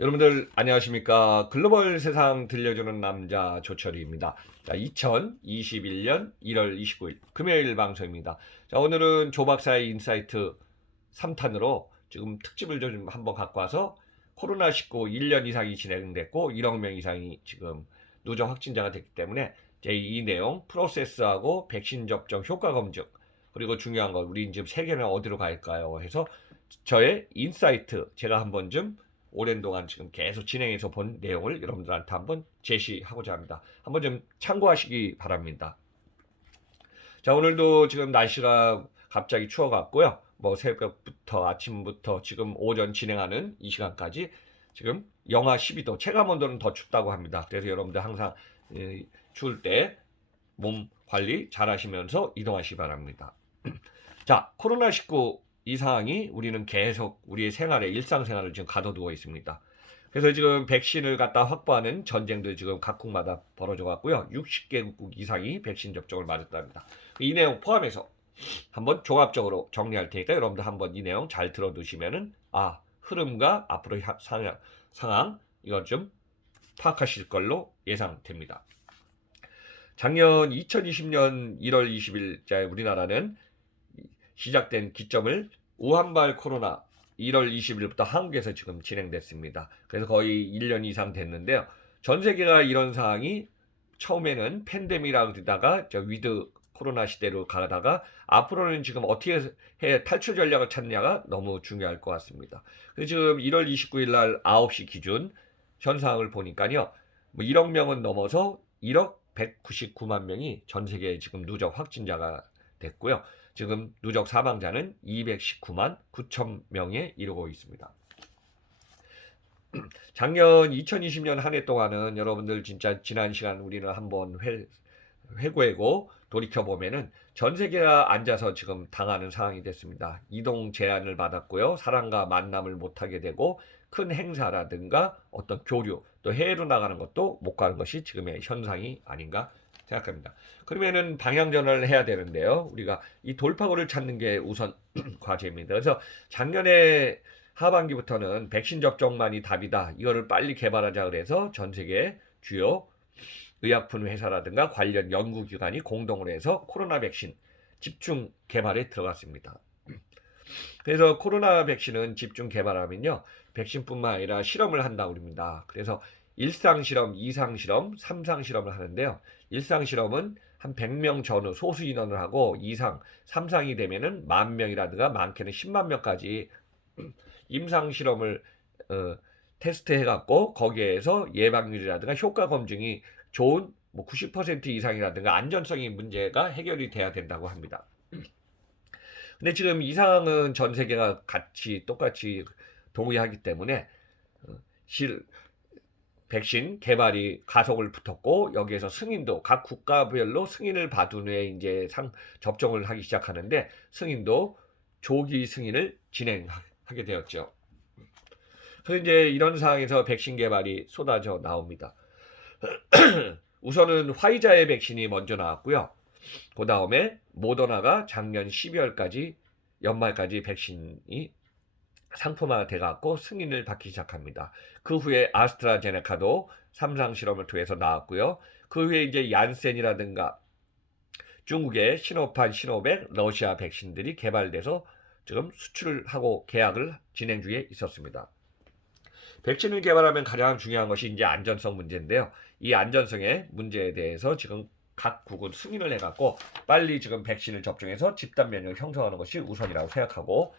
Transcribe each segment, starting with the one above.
여러분들 안녕하십니까? 글로벌 세상 들려주는 남자 조철희입니다. 자, 2021년 1월 29일 금요일 방송입니다. 자, 오늘은 조 박사의 인사이트 3탄으로 지금 특집을 좀 한번 갖고 와서 코로나19 1년 이상이 진행됐고 1억 명 이상이 지금 누적 확진자가 됐기 때문에 이제 이 내용 프로세스하고 백신 접종 효과 검증 그리고 중요한 건 우리 지금 세계는 어디로 갈까요? 해서 저의 인사이트 제가 한번 좀 오랜 동안 지금 계속 진행해서 본 내용을 여러분들한테 한번 제시하고자 합니다. 한번 좀 참고하시기 바랍니다. 자, 오늘도 지금 날씨가 갑자기 추워갔고요. 뭐 새벽부터 아침부터 지금 오전 진행하는 이 시간까지 지금 영하 12도, 체감온도는 더 춥다고 합니다. 그래서 여러분들 항상 추울 때 몸 관리 잘 하시면서 이동하시기 바랍니다. 자, 코로나19 이 상황이 우리는 계속 우리의 생활에 일상생활을 지금 가둬두고 있습니다. 그래서 지금 백신을 갖다 확보하는 전쟁도 지금 각국마다 벌어져 갔고요. 60개국 이상이 백신 접종을 맞았답니다. 이 내용 포함해서 한번 종합적으로 정리할 테니까 여러분들 한번 이 내용 잘 들어두시면은 흐름과 앞으로 상황 이걸 좀 파악하실 걸로 예상됩니다. 작년 2020년 1월 20일자에 우리나라는 시작된 기점을 우한발 코로나 1월 20일부터 한국에서 지금 진행됐습니다. 그래서 거의 1년 이상 됐는데요. 전 세계가 이런 상황이 처음에는 팬데믹이라고 그러다가 위드 코로나 시대로 가다가 앞으로는 지금 어떻게 해 탈출 전략을 찾느냐가 너무 중요할 것 같습니다. 그래서 지금 1월 29일 날 9시 기준 현상을 보니까요. 뭐 1억 명은 넘어서 1억 199만 명이 전 세계에 지금 누적 확진자가 됐고요. 지금 누적 사망자는 219만 9천 명에 이르고 있습니다. 작년 2020년 한 해 동안은 여러분들 진짜 지난 시간 우리는 한번 회고하고 돌이켜보면은 전 세계가 앉아서 지금 당하는 상황이 됐습니다. 이동 제한을 받았고요. 사람과 만남을 못하게 되고 큰 행사라든가 어떤 교류 또 해외로 나가는 것도 못 가는 것이 지금의 현상이 아닌가 생각합니다. 그러면은 방향 전환을 해야 되는데요. 우리가 이 돌파구를 찾는 게 우선 과제입니다. 그래서 작년에 하반기부터는 백신 접종만이 답이다. 이거를 빨리 개발하자 그래서 전 세계 주요 의약품 회사라든가 관련 연구기관이 공동으로 해서 코로나 백신 집중 개발에 들어갔습니다. 그래서 코로나 백신은 집중 개발하면요. 백신뿐만 아니라 실험을 한다고 합니다. 그래서 1상 실험, 2상 실험, 3상 실험을 하는데요. 1상 실험은 한 100명 전후 소수 인원을 하고 2상, 3상이 되면은 10,000명이라든가 많게는 10만 명까지 임상 실험을 테스트해 갖고 거기에서 예방률이라든가 효과 검증이 좋은 뭐 90% 이상이라든가 안전성이 문제가 해결이 돼야 된다고 합니다. 근데 지금 이 상황은 전 세계가 똑같이 동의하기 때문에 실 백신 개발이 가속을 붙었고 여기에서 승인도 각 국가별로 승인을 받은 후에 이제 접종을 하기 시작하는데 승인도 조기 승인을 진행하게 되었죠. 그래서 이제 이런 상황에서 백신 개발이 쏟아져 나옵니다. 우선은 화이자의 백신이 먼저 나왔고요. 그 다음에 모더나가 작년 12월까지 연말까지 백신이 상품화가 돼갖고 승인을 받기 시작합니다. 그 후에 아스트라제네카도 3상 실험을 통해서 나왔고요. 그 후에 이제 얀센이라든가 중국의 시노판, 시노백, 러시아 백신들이 개발돼서 지금 수출을 하고 계약을 진행 중에 있었습니다. 백신을 개발하면 가장 중요한 것이 이제 안전성 문제인데요. 이 안전성의 문제에 대해서 지금 각국은 승인을 해갖고 빨리 지금 백신을 접종해서 집단 면역을 형성하는 것이 우선이라고 생각하고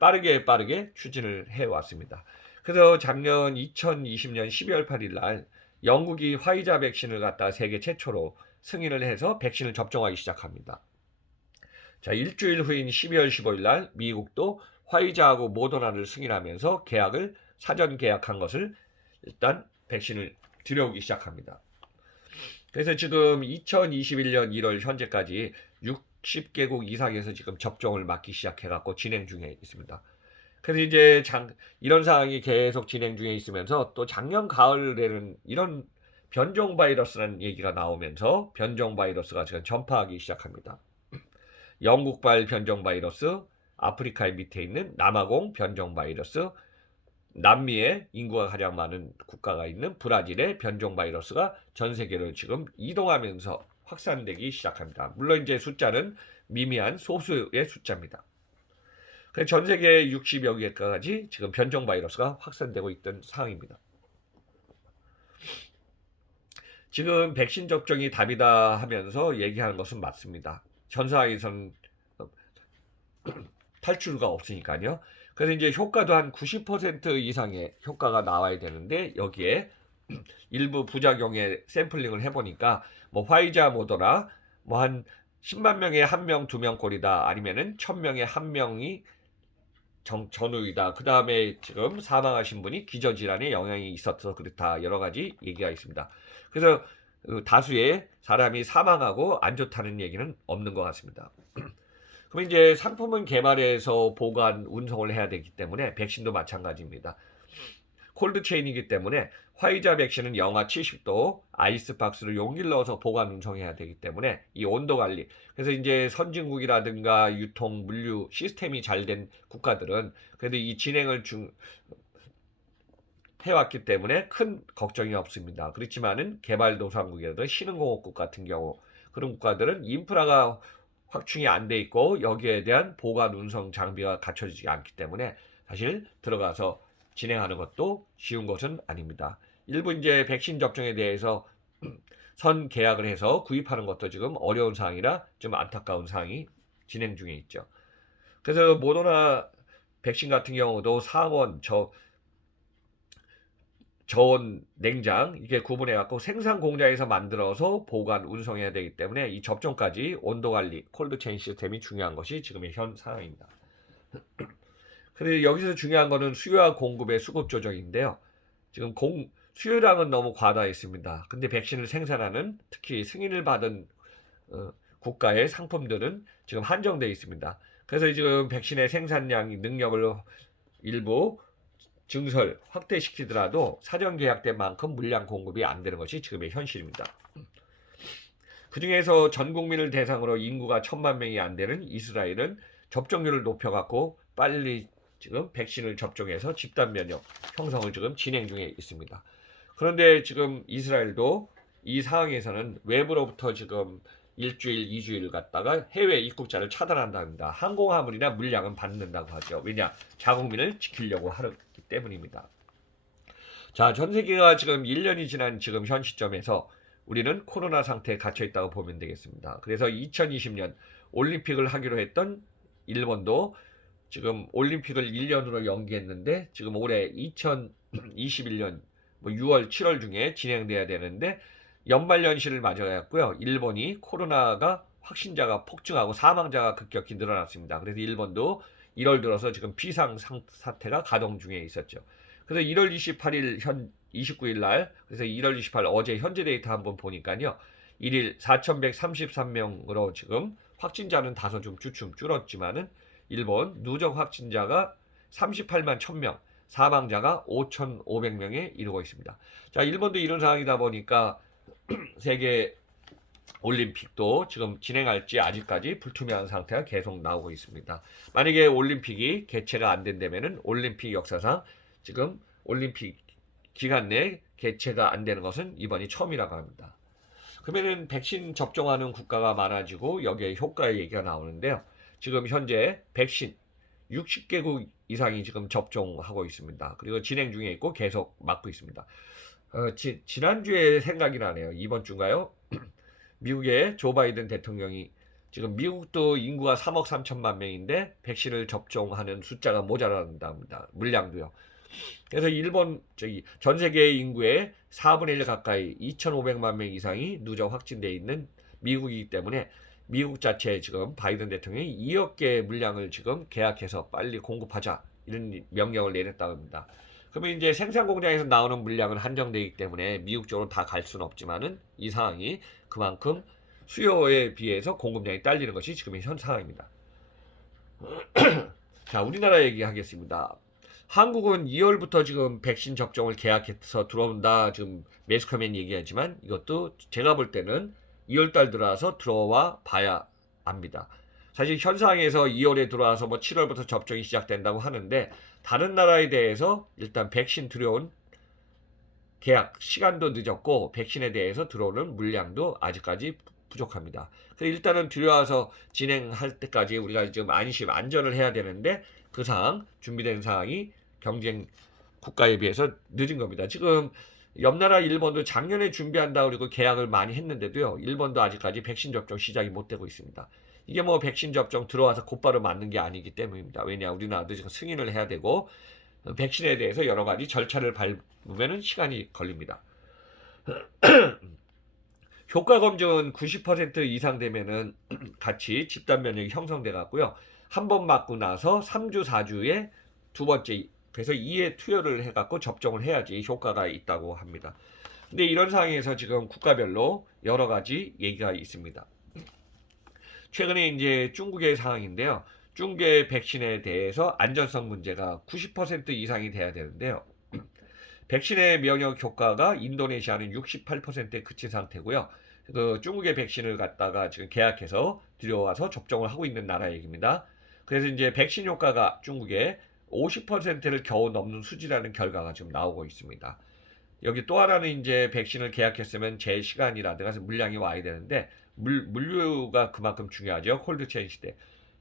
빠르게 추진을 해왔습니다. 그래서 작년 2020년 12월 8일 날 영국이 화이자 백신을 갖다 세계 최초로 승인을 해서 백신을 접종하기 시작합니다. 자, 일주일 후인 12월 15일 날 미국도 화이자하고 모더나를 승인하면서 사전 계약한 것을 일단 백신을 들여오기 시작합니다. 그래서 지금 2021년 1월 현재까지 60개국 이상에서 지금 접종을 맡기 시작해갖고 진행 중에 있습니다. 그래서 이제 이런 상황이 계속 진행 중에 있으면서 또 작년 가을에는 이런 변종 바이러스라는 얘기가 나오면서 변종 바이러스가 지금 전파하기 시작합니다. 영국발 변종 바이러스, 아프리카의 밑에 있는 남아공 변종 바이러스, 남미에 인구가 가장 많은 국가가 있는 브라질의 변종 바이러스가 전 세계를 지금 이동하면서 확산되기 시작합니다. 물론 이제 숫자는 미미한 소수의 숫자입니다. 그래서 전 세계 60여 개까지 지금 변종 바이러스가 확산되고 있던 상황입니다. 지금 백신 접종이 답이다 하면서 얘기하는 것은 맞습니다. 전 상황에서는 탈출구가 없으니까요. 그래서 이제 효과도 한 90% 이상의 효과가 나와야 되는데 여기에 일부 부작용의 샘플링을 해보니까 뭐 화이자 모더나 뭐 한 10만 명에 1명, 2명 꼴이다 아니면은 1000명에 1명이 전후이다. 그 다음에 지금 사망하신 분이 기저질환에 영향이 있어서 그렇다. 여러 가지 얘기가 있습니다. 그래서 다수의 사람이 사망하고 안 좋다는 얘기는 없는 것 같습니다. 그럼 이제 상품은 개발해서 보관, 운송을 해야 되기 때문에 백신도 마찬가지입니다. 콜드체인이기 때문에 화이자 백신은 영하 70도 아이스박스를 용기를 넣어서 보관 운송해야 되기 때문에 이 온도 관리, 그래서 이제 선진국이라든가 유통 물류 시스템이 잘 된 국가들은 그래도 이 진행을 해왔기 때문에 큰 걱정이 없습니다. 그렇지만은 개발도상국이라든가 신흥공업국 같은 경우 그런 국가들은 인프라가 확충이 안 돼 있고 여기에 대한 보관 운송 장비가 갖춰지지 않기 때문에 사실 들어가서 진행하는 것도 쉬운 것은 아닙니다. 일부 이제 백신 접종에 대해서 선 계약을 해서 구입하는 것도 지금 어려운 상황이라 좀 안타까운 상황이 진행 중에 있죠. 그래서 모더나 백신 같은 경우도 상온, 저온, 냉장 이게 구분해 갖고 생산 공장에서 만들어서 보관, 운송해야 되기 때문에 이 접종까지 온도 관리, 콜드체인 시스템이 중요한 것이 지금의 현 상황입니다. 그런데 여기서 중요한 거는 수요와 공급의 수급 조정인데요. 지금 수요량은 너무 과다했습니다. 근데 백신을 생산하는 특히 승인을 받은 국가의 상품들은 지금 한정되어 있습니다. 그래서 지금 백신의 생산량 능력을 일부 증설 확대시키더라도 사전 계약된 만큼 물량 공급이 안 되는 것이 지금의 현실입니다. 그 중에서 전 국민을 대상으로 인구가 1000만 명이 안 되는 이스라엘은 접종률을 높여갖고 빨리 지금 백신을 접종해서 집단 면역 형성을 지금 진행 중에 있습니다. 그런데 지금 이스라엘도 이 상황에서는 외부로부터 지금 일주일, 2주일 갔다가 해외 입국자를 차단한답니다. 항공화물이나 물량은 받는다고 하죠. 왜냐? 자국민을 지키려고 하기 때문입니다. 자, 전 세계가 지금 1년이 지난 지금 현 시점에서 우리는 코로나 상태에 갇혀 있다고 보면 되겠습니다. 그래서 2020년 올림픽을 하기로 했던 일본도 지금 올림픽을 1년으로 연기했는데 지금 올해 2021년 6월, 7월 중에 진행돼야 되는데 연말연시를 맞아갔고요. 일본이 코로나가 확진자가 폭증하고 사망자가 급격히 늘어났습니다. 그래서 일본도 1월 들어서 지금 비상 사태가 가동 중에 있었죠. 그래서 1월 28일 29일 날, 그래서 1월 28일 어제 현재 데이터 한번 보니까요. 1일 4,133명으로 지금 확진자는 다소 좀 주춤 줄었지만은 일본 누적 확진자가 38만 1000명, 사망자가 5,500명에 이르고 있습니다. 자, 일본도 이런 상황이다 보니까 세계 올림픽도 지금 진행할지 아직까지 불투명한 상태가 계속 나오고 있습니다. 만약에 올림픽이 개최가 안 된다면은 올림픽 역사상 지금 올림픽 기간 내 개최가 안 되는 것은 이번이 처음이라고 합니다. 그러면은 백신 접종하는 국가가 많아지고 여기에 효과의 얘기가 나오는데요. 지금 현재 백신 60개국 이상이 지금 접종하고 있습니다. 그리고 진행 중에 있고 계속 맞고 있습니다. 지난주에 생각이 나네요. 이번 주인가요? 미국의 조 바이든 대통령이 지금 미국도 인구가 3억 3천만 명인데 백신을 접종하는 숫자가 모자란답니다. 물량도요. 그래서 일본 전 세계 인구의 4분의 1 가까이 2,500만 명 이상이 누적 확진되어 있는 미국이기 때문에 미국 자체 지금 바이든 대통령이 2억 개의 물량을 지금 계약해서 빨리 공급하자 이런 명령을 내렸다고 합니다. 그러면 이제 생산 공장에서 나오는 물량은 한정되기 때문에 미국 쪽으로 다 갈 수는 없지만은 이 상황이 그만큼 수요에 비해서 공급량이 딸리는 것이 지금의 현 상황입니다. 자, 우리나라 얘기하겠습니다. 한국은 2월부터 지금 백신 접종을 계약해서 들어온다. 지금 매스컴엔 얘기하지만 이것도 제가 볼 때는 2월달 들어와서 들어와 봐야 압니다. 사실 현 상황에서 2월에 들어와서 뭐 7월부터 접종이 시작된다고 하는데 다른 나라에 대해서 일단 백신 들여온 계약 시간도 늦었고 백신에 대해서 들어오는 물량도 아직까지 부족합니다. 그래서 일단은 들여와서 진행할 때까지 우리가 지금 안전을 해야 되는데 그 상황, 준비된 상황이 경쟁 국가에 비해서 늦은 겁니다. 지금 옆나라 일본도 작년에 준비한다 그리고 계약을 많이 했는데도요. 일본도 아직까지 백신 접종 시작이 못 되고 있습니다. 이게 뭐 백신 접종 들어와서 곧바로 맞는 게 아니기 때문입니다. 왜냐 우리나라도 지금 승인을 해야 되고 백신에 대해서 여러 가지 절차를 밟으면 시간이 걸립니다. 효과 검증은 90% 이상 되면은 같이 집단 면역이 형성돼 갖고요. 한 번 맞고 나서 3주, 4주에 두 번째 그래서 2회 투여를 해 갖고 접종을 해야지 효과가 있다고 합니다. 근데 이런 상황에서 지금 국가별로 여러 가지 얘기가 있습니다. 최근에 이제 중국의 상황인데요. 중국의 백신에 대해서 안전성 문제가 90% 이상이 돼야 되는데요. 백신의 면역 효과가 인도네시아는 68%에 그친 상태고요. 그 중국의 백신을 갖다가 지금 계약해서 들여와서 접종을 하고 있는 나라 얘기입니다. 그래서 이제 백신 효과가 중국의 50%를 겨우 넘는 수치라는 결과가 지금 나오고 있습니다. 여기 또 하나는 이제 백신을 계약했으면 제 시간이라든가 물량이 와야 되는데 물류가 그만큼 중요하죠. 콜드체인 시대.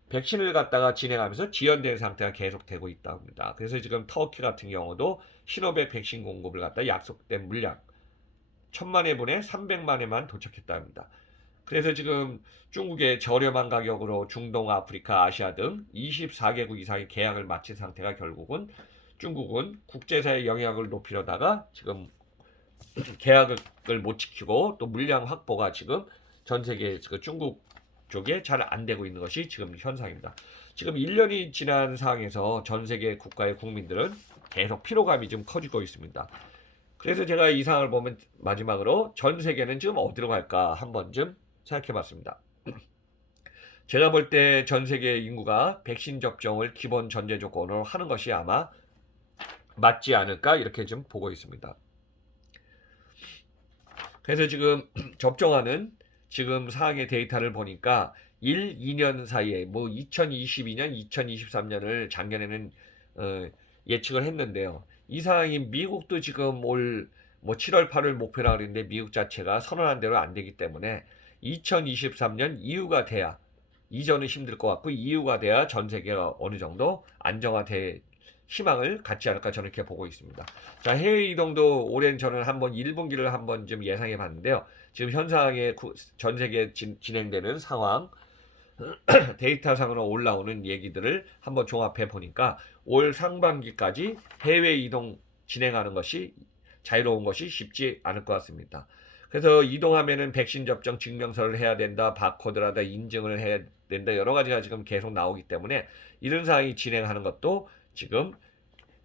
백신을 갖다가 진행하면서 지연된 상태가 계속되고 있다 합니다. 그래서 지금 터키 같은 경우도 시노백 백신 공급을 갖다 약속된 물량 1000만 회분에 300만 회만 도착했다 합니다. 그래서 지금 중국의 저렴한 가격으로 중동, 아프리카, 아시아 등 24개국 이상의 계약을 마친 상태가 결국은 중국은 국제사의 영향을 높이려다가 지금 계약을 못 지키고 또 물량 확보가 지금 전 세계 중국 쪽에 잘 안 되고 있는 것이 지금 현상입니다. 지금 1년이 지난 상황에서 전 세계 국가의 국민들은 계속 피로감이 좀 커지고 있습니다. 그래서 제가 이 상황을 보면 마지막으로 전 세계는 지금 어디로 갈까 한번 좀 생각해 봤습니다. 제가 볼 때 전 세계 인구가 백신 접종을 기본 전제 조건으로 하는 것이 아마 맞지 않을까 이렇게 좀 보고 있습니다. 그래서 지금 접종하는 지금 상황의 데이터를 보니까 1, 2년 사이에 뭐 2022년, 2023년을 작년에는 예측을 했는데요. 이 상황이 미국도 지금 올 뭐 7월 8월 목표라 그랬는데 미국 자체가 선언한 대로 안 되기 때문에 2023년 이후가 돼야 이전은 힘들 것 같고 이후가 돼야 전 세계가 어느 정도 안정화될 희망을 갖지 않을까 저는 이렇게 보고 있습니다. 자, 해외 이동도 올해는 저는 한번 1분기를 한번 좀 예상해 봤는데요. 지금 현상에 전 세계에 진행되는 상황 데이터상으로 올라오는 얘기들을 한번 종합해 보니까 올 상반기까지 해외 이동 진행하는 것이 자유로운 것이 쉽지 않을 것 같습니다. 그래서 이동하면은 백신 접종 증명서를 해야 된다, 바코드라다 인증을 해야 된다 여러 가지가 지금 계속 나오기 때문에 이런 상황이 진행하는 것도 지금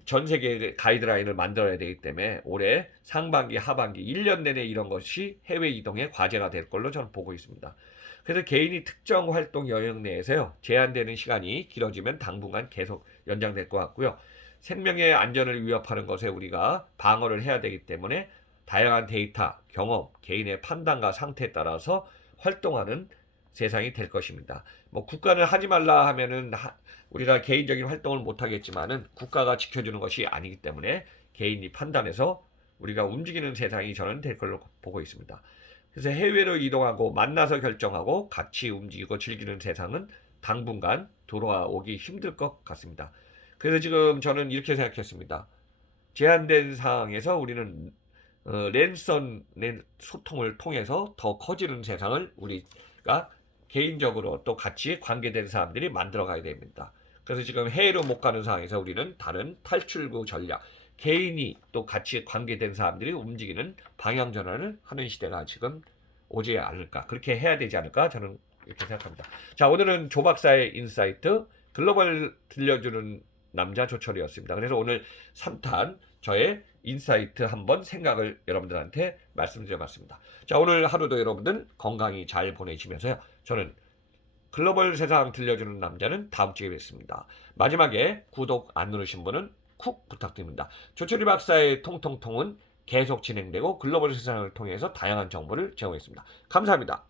전 세계 가이드라인을 만들어야 되기 때문에 올해 상반기, 하반기 1년 내내 이런 것이 해외 이동의 과제가 될 걸로 저는 보고 있습니다. 그래서 개인이 특정 활동 영역 내에서요 제한되는 시간이 길어지면 당분간 계속 연장될 것 같고요. 생명의 안전을 위협하는 것에 우리가 방어를 해야 되기 때문에 다양한 데이터, 경험, 개인의 판단과 상태에 따라서 활동하는 세상이 될 것입니다. 뭐 국가는 하지 말라 하면은 우리가 개인적인 활동을 못 하겠지만은 국가가 지켜주는 것이 아니기 때문에 개인이 판단해서 우리가 움직이는 세상이 저는 될 걸로 보고 있습니다. 그래서 해외로 이동하고 만나서 결정하고 같이 움직이고 즐기는 세상은 당분간 돌아오기 힘들 것 같습니다. 그래서 지금 저는 이렇게 생각했습니다. 제한된 상황에서 우리는 랜선 소통을 통해서 더 커지는 세상을 우리가 개인적으로 또 같이 관계된 사람들이 만들어 가야 됩니다. 그래서 지금 해외로 못 가는 상황에서 우리는 다른 탈출구 전략, 개인이 또 같이 관계된 사람들이 움직이는 방향 전환을 하는 시대가 지금 오지 않을까, 그렇게 해야 되지 않을까 저는 이렇게 생각합니다. 자, 오늘은 조 박사의 인사이트 글로벌 들려주는 남자 조철이었습니다. 그래서 오늘 3탄 저의 인사이트 한번 생각을 여러분들한테 말씀드려봤습니다. 자, 오늘 하루도 여러분들 건강히 잘 보내시면서요. 저는 글로벌 세상 들려주는 남자는 다음 주에 뵙겠습니다. 마지막에 구독 안 누르신 분은 쿡 부탁드립니다. 조철이 박사의 통통통은 계속 진행되고 글로벌 세상을 통해서 다양한 정보를 제공했습니다. 감사합니다.